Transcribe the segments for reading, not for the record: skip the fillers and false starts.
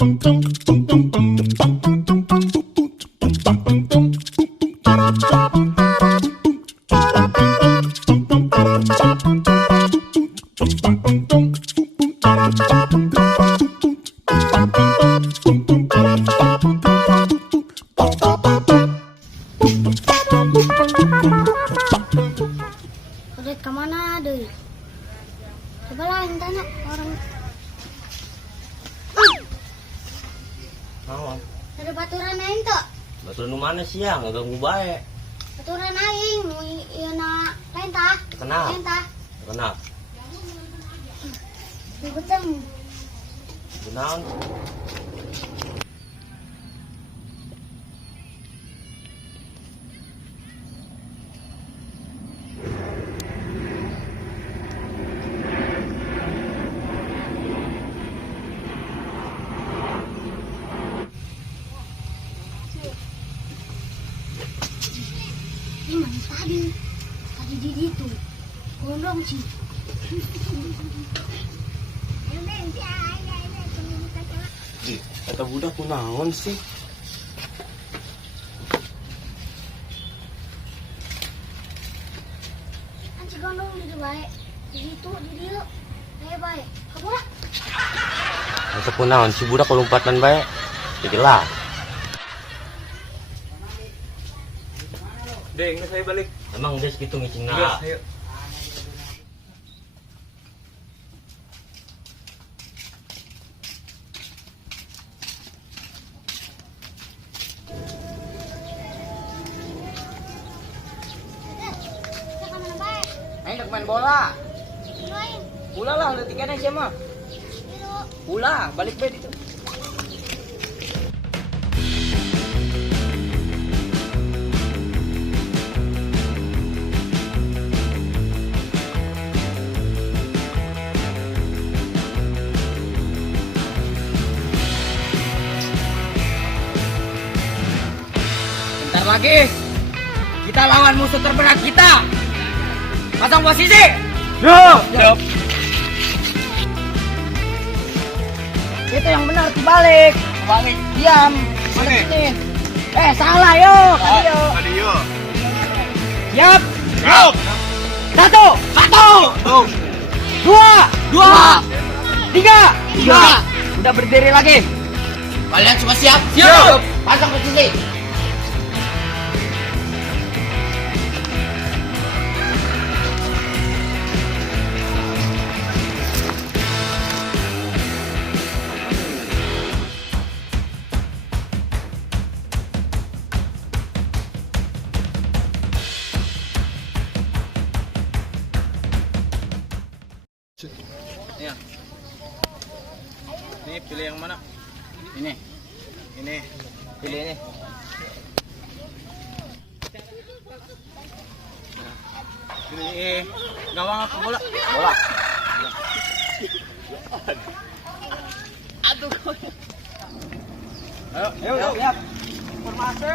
Udah kemana deh? Coba lah yang tanya orang. Ada baturan aing tuh. Baturan mana sih ya? Nggak ganggu baik. Baturan aing, iya na lentah. Kenapa? Lentah. Kenapa? Dibeteng. Kenaon? Gimana tadi? Tadi di situ. Gondong sih. Kata budak kunaon sih? Kan si gondong di baik. Di situ, di dia. Baik. Kamu lah. Kata kunaon si budak lompatan baik. Jadilah. Deng, saya balik. Emang dia segitu ngicing Iya, na. ayo. Kita kemana baik? Ayo nak main bola. Main. Pula lah, udah tiga nih siapa? Itu. Pula, balik bed itu. Bentar lagi kita lawan musuh terberat kita. Pasang posisi. Siap. Itu yang benar dibalik. Balik diam. Mana sini? Salah yo. Tadi yo. Tadi yuk. Siap. Siap. Satu. Dua. Tiga. Udah berdiri lagi. Kalian semua siap? Siap. Pasang posisi. Ya. Ini pilih yang mana? Ini. Pilih ini. Pilih gawang apa bola? Bola. Ayo. Lihat. Formasi.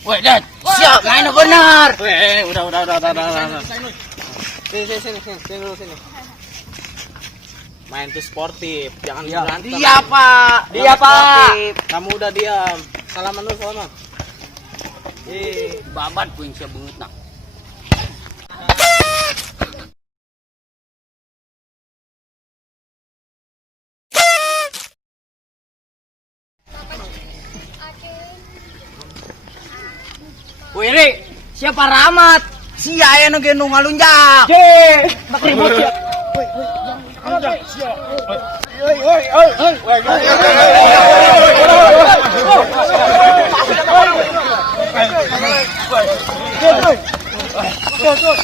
Woi, Dad. Siap, main benar. Udah. Sini. Main tuh sportif, jangan berantem. Dia, Pak. Dia, Pak. Kamu udah diam. Salaman dulu, salaman. Babat puing siya bungut na. Wiri, siapa Rahmat? Si ayah nu gendong ngalunjak. Makribut ya. Tuh.